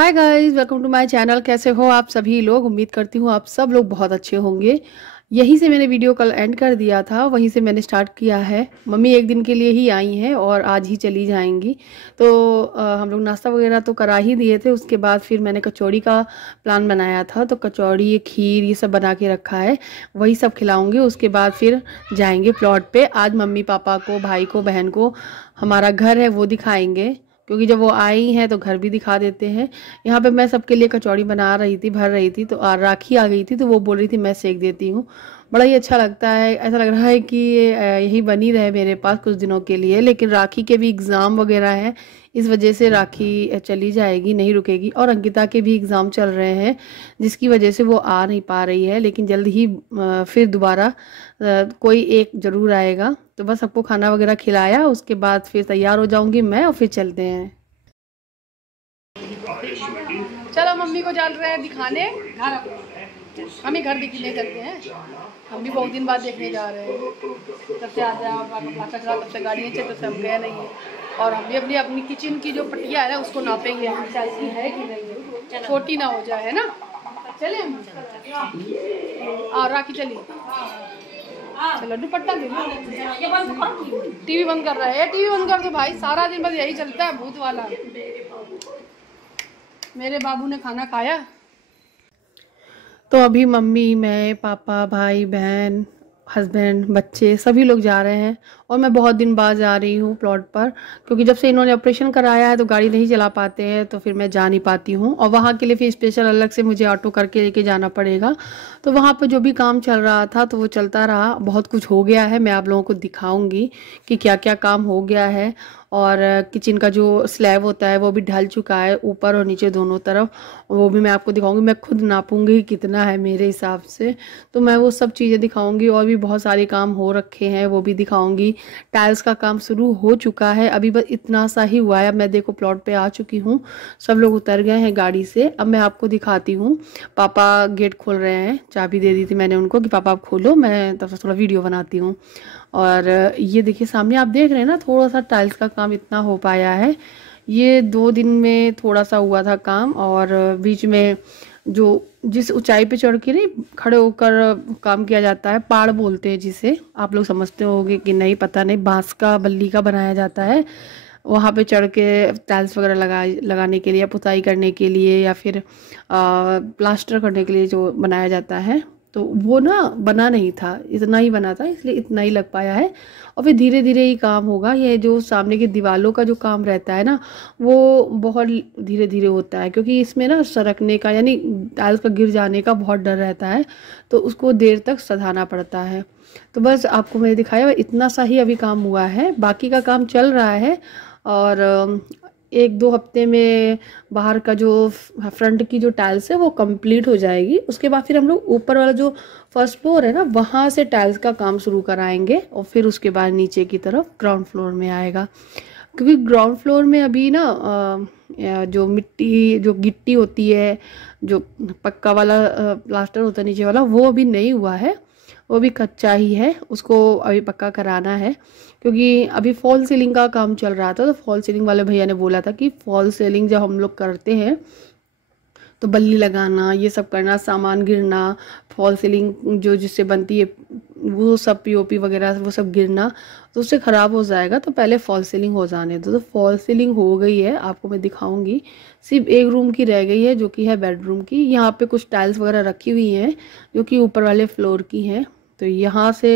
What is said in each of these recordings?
Hi guys, welcome to my channel. कैसे हो आप सभी लोग? उम्मीद करती हूँ आप सब लोग बहुत अच्छे होंगे। यहीं से मैंने वीडियो कल एंड कर दिया था, वहीं से मैंने स्टार्ट किया है। मम्मी एक दिन के लिए ही आई हैं और आज ही चली जाएंगी। तो हम लोग नाश्ता वगैरह तो करा ही दिए थे। उसके बाद फिर मैंने कचौड़ी का प्लान बनाया था, तो कचौड़ी खीर ये सब बना के रखा है, वही सब खिलाऊंगी। उसके बाद फिर जाएंगे प्लॉट पे। आज मम्मी पापा को, भाई को, बहन को हमारा घर है वो दिखाएंगे, क्योंकि जब वो आई हैं तो घर भी दिखा देते हैं। यहाँ पे मैं सबके लिए कचौड़ी बना रही थी, भर रही थी, तो राखी आ गई थी तो वो बोल रही थी मैं सेक देती हूँ। बड़ा ही अच्छा लगता है, ऐसा लग रहा है कि यही बनी रहे मेरे पास कुछ दिनों के लिए। लेकिन राखी के भी एग्ज़ाम वगैरह हैं, इस वजह से राखी चली जाएगी, नहीं रुकेगी। और अंकिता के भी एग्ज़ाम चल रहे हैं, जिसकी वजह से वो आ नहीं पा रही है। लेकिन जल्द ही फिर दोबारा कोई एक ज़रूर आएगा। तो बस सबको खाना वगैरह खिलाया, उसके बाद फिर तैयार हो जाऊंगी मैं और फिर चलते हैं। चलो मम्मी को चल रहे हैं दिखाने घर। हम ही घर दिखने चलते हैं, हम भी बहुत दिन बाद देखने जा रहे हैं। तब से आ जाए तब से गाड़ियाँ चल, तब से हम गए नहीं है। और हम भी अपनी अपनी किचन की जो पटिया है ना उसको नापेंगे, हम साइज की है कि नहीं, छोटी ना हो जाए, है ना। चले हम और राखी चलिए। चलो दुपट्टा दे, टीवी बंद कर रहा है। टीवी बंद कर दो भाई, सारा दिन बस यही चलता है भूत वाला। मेरे बाबू ने खाना खाया। तो अभी मम्मी, मैं, पापा, भाई, बहन, हस्बैंड, बच्चे सभी लोग जा रहे हैं। और मैं बहुत दिन बाद जा रही हूँ प्लॉट पर, क्योंकि जब से इन्होंने ऑपरेशन कराया है तो गाड़ी नहीं चला पाते हैं, तो फिर मैं जा नहीं पाती हूँ। और वहाँ के लिए फिर स्पेशल अलग से मुझे ऑटो करके लेके जाना पड़ेगा। तो वहाँ पर जो भी काम चल रहा था तो वो चलता रहा। बहुत कुछ हो गया है, मैं आप लोगों को दिखाऊंगी कि क्या क्या काम हो गया है। और किचन का जो स्लैब होता है वो भी ढल चुका है, ऊपर और नीचे दोनों तरफ। वो भी मैं आपको दिखाऊंगी, मैं खुद नापूंगी कितना है मेरे हिसाब से। तो मैं वो सब चीज़ें दिखाऊंगी। और भी बहुत सारे काम हो रखे हैं वो भी दिखाऊंगी। टाइल्स का काम शुरू हो चुका है, अभी बस इतना सा ही हुआ है। अब मैं देखो प्लॉट पे आ चुकी हूँ, सब लोग उतर गए हैं गाड़ी से। अब मैं आपको दिखाती हूँ। पापा गेट खोल रहे हैं, चाबी दे दी थी मैंने उनको कि पापा आप खोलो, मैं तब से थोड़ा वीडियो बनाती हूँ। और ये देखिए सामने आप देख रहे हैं ना, थोड़ा सा टाइल्स का काम इतना हो पाया है। ये 2 दिन में थोड़ा सा हुआ था काम। और बीच में जो जिस ऊंचाई पे चढ़ के नहीं खड़े होकर काम किया जाता है, पाड़ बोलते हैं जिसे, आप लोग समझते होंगे कि नहीं पता नहीं, बांस का बल्ली का बनाया जाता है। वहाँ पे चढ़ के टाइल्स वगैरह लगाने के लिए, पुताई करने के लिए, या फिर प्लास्टर करने के लिए जो बनाया जाता है। तो वो ना बना नहीं था, इतना ही बना था, इसलिए इतना ही लग पाया है। और फिर धीरे धीरे ही काम होगा। ये जो सामने की दीवारों का जो काम रहता है ना, वो बहुत धीरे धीरे होता है, क्योंकि इसमें ना सरकने का यानी टाइल्स का गिर जाने का बहुत डर रहता है। तो उसको देर तक सधाना पड़ता है। तो बस आपको मैंने दिखाया, इतना सा ही अभी काम हुआ है, बाकी का काम चल रहा है। और 1-2 हफ्ते में बाहर का जो फ्रंट की जो टाइल्स है वो कंप्लीट हो जाएगी। उसके बाद फिर हम लोग ऊपर वाला जो फर्स्ट फ्लोर है ना, वहाँ से टाइल्स का काम शुरू कराएंगे। और फिर उसके बाद नीचे की तरफ ग्राउंड फ्लोर में आएगा, क्योंकि ग्राउंड फ्लोर में अभी ना जो मिट्टी, जो गिट्टी होती है, जो पक्का वाला प्लास्टर होता है नीचे वाला, वो अभी नहीं हुआ है, वो भी कच्चा ही है। उसको अभी पक्का कराना है, क्योंकि अभी फॉल सीलिंग का काम चल रहा था। तो फॉल सीलिंग वाले भैया ने बोला था कि फॉल सीलिंग जब हम लोग करते हैं तो बल्ली लगाना, ये सब करना, सामान गिरना, फॉल सीलिंग जो जिससे बनती है वो सब पीओपी वगैरह वो सब गिरना, तो उससे ख़राब हो जाएगा। तो पहले फॉल सीलिंग हो जाने दो। तो फॉल सीलिंग हो गई है, आपको मैं दिखाऊंगी। सिर्फ एक रूम की रह गई है, जो कि है बेडरूम की। यहाँ पे कुछ टाइल्स वगैरह रखी हुई हैं जो कि ऊपर वाले फ्लोर की हैं। तो यहाँ से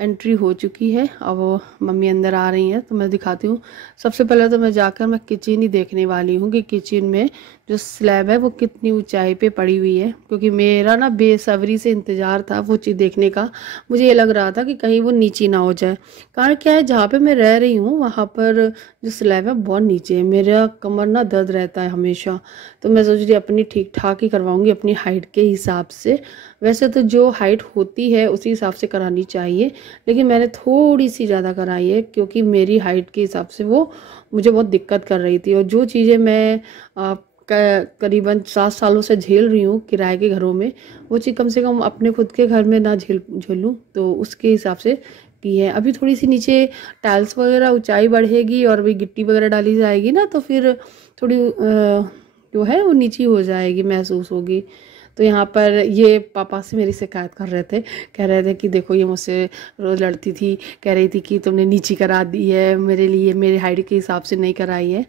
एंट्री हो चुकी है। अब वो मम्मी अंदर आ रही हैं तो मैं दिखाती हूँ। सबसे पहले तो मैं जाकर मैं किचन ही देखने वाली हूँ कि किचन में जो स्लैब है वो कितनी ऊंचाई पे पड़ी हुई है, क्योंकि मेरा ना बेसब्री से इंतज़ार था वो चीज़ देखने का। मुझे ये लग रहा था कि कहीं वो नीचे ना हो जाए। कारण क्या है, जहाँ पे मैं रह रही हूँ वहाँ पर जो स्लैब है बहुत नीचे है, मेरा कमर ना दर्द रहता है हमेशा। तो मैं सोच रही अपनी ठीक ठाक ही करवाऊँगी, अपनी हाइट के हिसाब से। वैसे तो जो हाइट होती है उसी हिसाब से करानी चाहिए, लेकिन मैंने थोड़ी सी ज़्यादा कराई है, क्योंकि मेरी हाइट के हिसाब से वो मुझे बहुत दिक्कत कर रही थी। और जो चीज़ें मैं करीबन 7 सालों से झेल रही हूँ किराए के घरों में, वो चीज़ कम से कम अपने खुद के घर में ना झेलूँ, तो उसके हिसाब से की है। अभी थोड़ी सी नीचे टाइल्स वगैरह ऊंचाई बढ़ेगी और भी गिट्टी वगैरह डाली जाएगी ना, तो फिर थोड़ी जो है वो नीची हो जाएगी, महसूस होगी। तो यहाँ पर ये पापा से मेरी शिकायत कर रहे थे, कह रहे थे कि देखो ये मुझसे रोज़ लड़ती थी, कह रही थी कि तुमने नीची करा दी है मेरे लिए, मेरे हाइट के हिसाब से नहीं कराई है।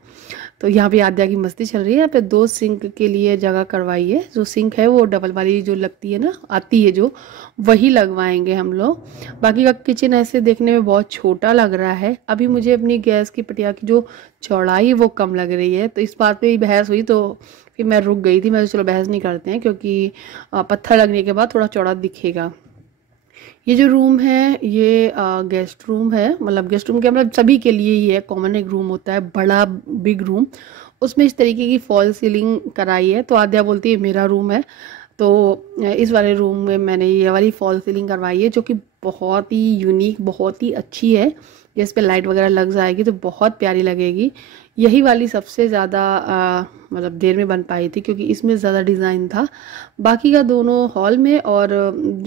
तो यहाँ पे आद्या की मस्ती चल रही है। यहाँ पे 2 सिंक के लिए जगह करवाई है। जो सिंक है वो डबल वाली जो लगती है ना, आती है जो, वही लगवाएंगे हम लोग। बाकी का किचन ऐसे देखने में बहुत छोटा लग रहा है। अभी मुझे अपनी गैस की पटिया की जो चौड़ाई है वो कम लग रही है, तो इस बात पे ही बहस हुई। तो फिर मैं रुक गई थी, मैं चलो बहस नहीं करते हैं, क्योंकि पत्थर लगने के बाद थोड़ा चौड़ा दिखेगा। ये जो रूम है ये गेस्ट रूम है, मतलब गेस्ट रूम के मतलब सभी के लिए ही है, कॉमन एक रूम होता है बड़ा बिग रूम। उसमें इस तरीके की फॉल सीलिंग कराई है। तो आद्या बोलती है मेरा रूम है, तो इस वाले रूम में मैंने ये वाली फॉल सीलिंग करवाई है, जो कि बहुत ही यूनिक, बहुत ही अच्छी है। जिस पे लाइट वगैरह लग जाएगी तो बहुत प्यारी लगेगी। यही वाली सबसे ज़्यादा मतलब देर में बन पाई थी, क्योंकि इसमें ज़्यादा डिज़ाइन था। बाकी का दोनों हॉल में और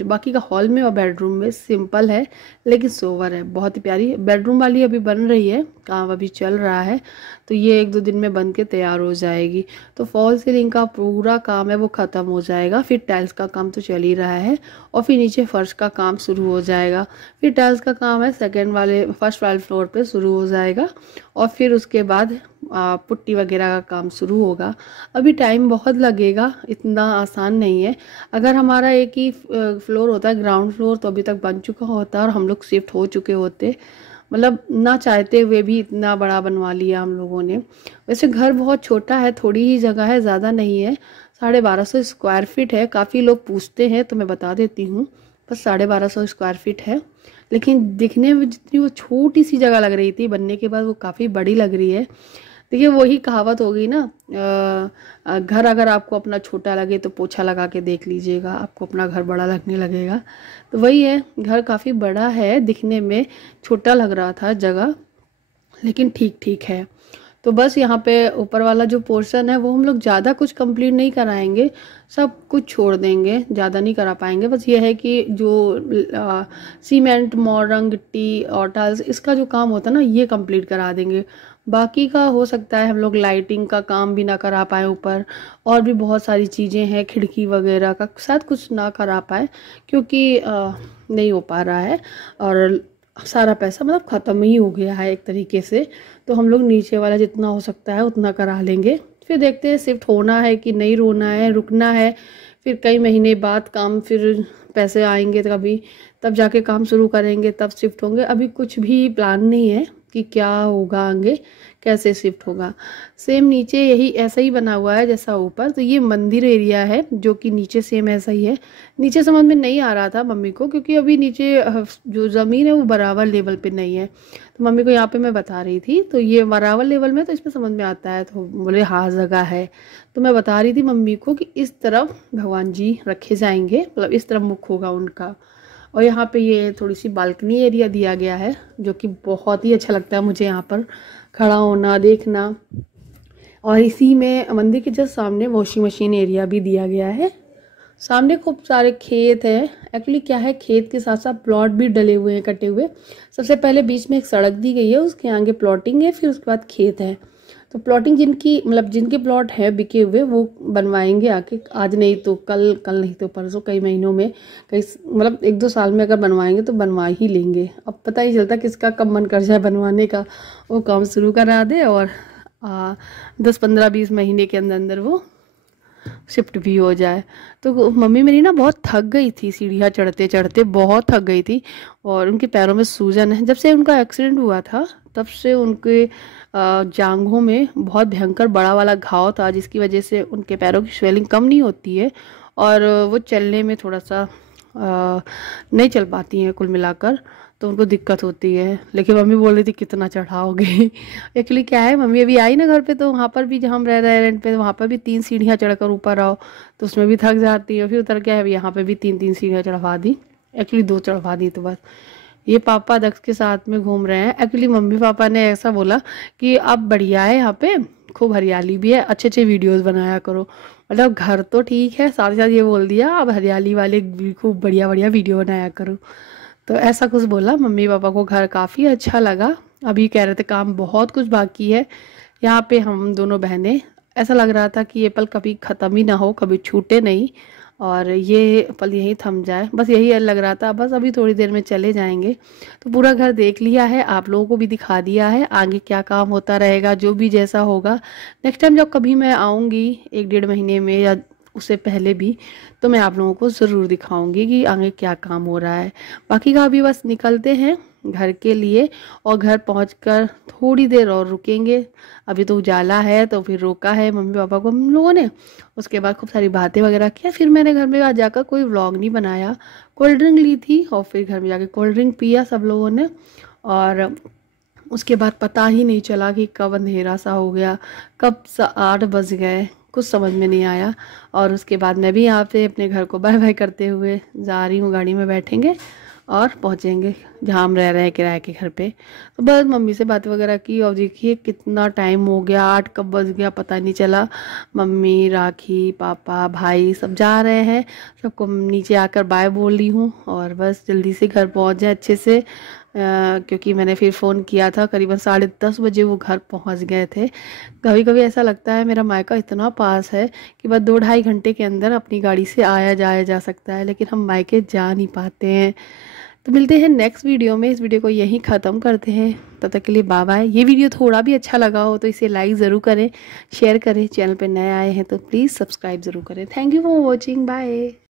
बाकी का हॉल में और बेडरूम में सिंपल है, लेकिन सोवर है, बहुत ही प्यारी। बेडरूम वाली अभी बन रही है, काम अभी चल रहा है, तो ये 1-2 दिन में बन के तैयार हो जाएगी। तो फॉल सीलिंग का पूरा काम है वो ख़त्म हो जाएगा। फिर टाइल्स का काम तो चल ही रहा है, और फिर नीचे फर्श का काम शुरू हो जाएगा। फिर टाइल्स का काम है फर्स्ट वाले फ्लोर पे शुरू हो जाएगा, और फिर उसके बाद पुट्टी वगैरह का काम शुरू होगा। अभी टाइम बहुत लगेगा, इतना आसान नहीं है। अगर हमारा एक ही फ्लोर होता है, ग्राउंड फ्लोर, तो अभी तक बन चुका होता और हम लोग शिफ्ट हो चुके होते। मतलब ना चाहते हुए भी इतना बड़ा बनवा लिया हम लोगों ने। वैसे घर बहुत छोटा है, थोड़ी ही जगह है, ज़्यादा नहीं है। 1250 स्क्वायर फीट है। काफ़ी लोग पूछते हैं तो मैं बता देती हूँ, बस 1250 स्क्वायर फीट है। लेकिन दिखने में जितनी वो छोटी सी जगह लग रही थी, बनने के बाद वो काफ़ी बड़ी लग रही है। देखिए वही कहावत हो गई ना, घर अगर आपको अपना छोटा लगे तो पोछा लगा के देख लीजिएगा, आपको अपना घर बड़ा लगने लगेगा। तो वही है, घर काफ़ी बड़ा है, दिखने में छोटा लग रहा था जगह, लेकिन ठीक ठीक है। तो बस यहाँ पे ऊपर वाला जो पोर्शन है वो हम लोग ज़्यादा कुछ कंप्लीट नहीं कराएंगे, सब कुछ छोड़ देंगे, ज़्यादा नहीं करा पाएंगे। बस ये है कि जो सीमेंट, मोरंग, गिट्टी और टाइल्स, इसका जो काम होता है ना, ये कंप्लीट करा देंगे। बाकी का हो सकता है हम लोग लाइटिंग का काम भी ना करा पाए ऊपर, और भी बहुत सारी चीज़ें हैं, खिड़की वगैरह का शायद कुछ ना करा पाए, क्योंकि नहीं हो पा रहा है, और सारा पैसा मतलब ख़त्म ही हो गया है एक तरीके से। तो हम लोग नीचे वाला जितना हो सकता है उतना करा लेंगे, फिर देखते हैं शिफ्ट होना है कि नहीं होना है, रुकना है। फिर कई महीने बाद काम, फिर पैसे आएंगे तो कभी, तब जाके काम शुरू करेंगे, तब शिफ्ट होंगे। अभी कुछ भी प्लान नहीं है कि क्या होगा आगे, कैसे शिफ्ट होगा। सेम नीचे यही ऐसा ही बना हुआ है जैसा ऊपर। तो ये मंदिर एरिया है, जो कि नीचे सेम ऐसा ही है। नीचे समझ में नहीं आ रहा था मम्मी को, क्योंकि अभी नीचे जो ज़मीन है वो बराबर लेवल पे नहीं है। तो मम्मी को यहाँ पे मैं बता रही थी, तो ये बराबर लेवल में, तो इसमें समझ में आता है। तो बोले हाँ जगह है। तो मैं बता रही थी मम्मी को कि इस तरफ भगवान जी रखे जाएंगे, मतलब इस तरफ मुख होगा उनका। और यहाँ पे ये थोड़ी सी बालकनी एरिया दिया गया है, जो कि बहुत ही अच्छा लगता है मुझे यहाँ पर खड़ा होना, देखना। और इसी में मंदिर के जस्ट सामने वॉशिंग मशीन एरिया भी दिया गया है। सामने खूब सारे खेत है। एक्चुअली क्या है, खेत के साथ साथ प्लॉट भी डले हुए हैं, कटे हुए। सबसे पहले बीच में एक सड़क दी गई है, उसके आगे प्लॉटिंग है, फिर उसके बाद खेत है। तो प्लॉटिंग जिनकी, मतलब जिनके प्लॉट है बिके हुए, वो बनवाएंगे आके, आज नहीं तो कल, कल नहीं तो परसों, कई महीनों में, कई मतलब 1-2 साल में अगर बनवाएंगे तो बनवा ही लेंगे। अब पता ही चलता किसका कब मन कर जाए बनवाने का, वो काम शुरू करा दे, और 10-15-20 महीने के अंदर अंदर वो शिफ्ट भी हो जाए। तो मम्मी मेरी ना बहुत थक गई थी, सीढ़ियाँ चढ़ते चढ़ते बहुत थक गई थी, और उनके पैरों में सूजन है। जब से उनका एक्सीडेंट हुआ था तब से उनके जांघों में बहुत भयंकर बड़ा वाला घाव था, जिसकी वजह से उनके पैरों की स्वेलिंग कम नहीं होती है, और वो चलने में थोड़ा सा नहीं चल पाती हैं कुल मिलाकर, तो उनको दिक्कत होती है। लेकिन मम्मी बोल रही थी कितना चढ़ाओगे। एक्चुअली क्या है, मम्मी अभी आई ना घर पे, तो वहाँ पर भी जहाँ हम रह रहे हैं रेंट पे, वहाँ पर भी 3 सीढ़ियाँ चढ़कर ऊपर आओ, तो उसमें भी थक जाती है। फिर उतर के अभी यहाँ पे भी 3-3 सीढ़ियाँ चढ़वा दी, एक्चुअली 2 चढ़वा दी। तो बस ये पापा दक्ष के साथ में घूम रहे हैं। एक्चुअली मम्मी पापा ने ऐसा बोला कि अब बढ़िया है, यहाँ पे खूब हरियाली भी है, अच्छे अच्छे वीडियोस बनाया करो। मतलब घर तो ठीक है, साथ ही साथ ये बोल दिया अब हरियाली वाले खूब बढ़िया बढ़िया वीडियो बनाया करो। तो ऐसा कुछ बोला। मम्मी पापा को घर काफ़ी अच्छा लगा। अभी कह रहे थे काम बहुत कुछ बाकी है। यहाँ पे हम दोनों बहनें ऐसा लग रहा था कि ये पल कभी ख़त्म ही ना हो, कभी छूटे नहीं और ये पल यहीं थम जाए, बस यही लग रहा था। बस अभी थोड़ी देर में चले जाएंगे। तो पूरा घर देख लिया है, आप लोगों को भी दिखा दिया है। आगे क्या काम होता रहेगा, जो भी जैसा होगा, नेक्स्ट टाइम जब कभी मैं आऊँगी 1-1.5 महीने में या उससे पहले भी, तो मैं आप लोगों को ज़रूर दिखाऊंगी कि आगे क्या काम हो रहा है। बाकी का अभी बस निकलते हैं घर के लिए और घर पहुंचकर थोड़ी देर और रुकेंगे। अभी तो उजाला है तो फिर रोका है मम्मी पापा को हम लोगों ने। उसके बाद खूब सारी बातें वगैरह किया। फिर मैंने घर में आज जाकर कोई व्लॉग नहीं बनाया, कोल्ड ड्रिंक ली थी और फिर घर में जाके कोल्ड ड्रिंक पिया सब लोगों ने। और उसके बाद पता ही नहीं चला कि कब अंधेरा सा हो गया, कब 8 बज गए, कुछ समझ में नहीं आया। और उसके बाद मैं भी यहाँ पे अपने घर को बाय बाय करते हुए जा रही हूँ। गाड़ी में बैठेंगे और पहुँचेंगे जहाँ हम रह रहे हैं, किराए के घर पे। तो बस मम्मी से बात वगैरह की और देखिए कितना टाइम हो गया, 8 कब बज गया पता नहीं चला। मम्मी, राखी, पापा, भाई सब जा रहे हैं। सबको नीचे आकर बाय बोल रही हूँ और बस जल्दी से घर पहुँच जाए अच्छे से। क्योंकि मैंने फिर फ़ोन किया था, करीबन 10:30 बजे वो घर पहुंच गए थे। कभी कभी ऐसा लगता है मेरा मायका इतना पास है कि बस 2-2.5 घंटे के अंदर अपनी गाड़ी से आया जाया जा सकता है, लेकिन हम मायके जा नहीं पाते हैं। तो मिलते हैं नेक्स्ट वीडियो में। इस वीडियो को यहीं ख़त्म करते हैं, तब तक के लिए बाय बाय। ये वीडियो थोड़ा भी अच्छा लगा हो तो इसे लाइक ज़रूर करें, शेयर करें। चैनल पर नए आए हैं तो प्लीज़ सब्सक्राइब ज़रूर करें। Thank you for watching, bye.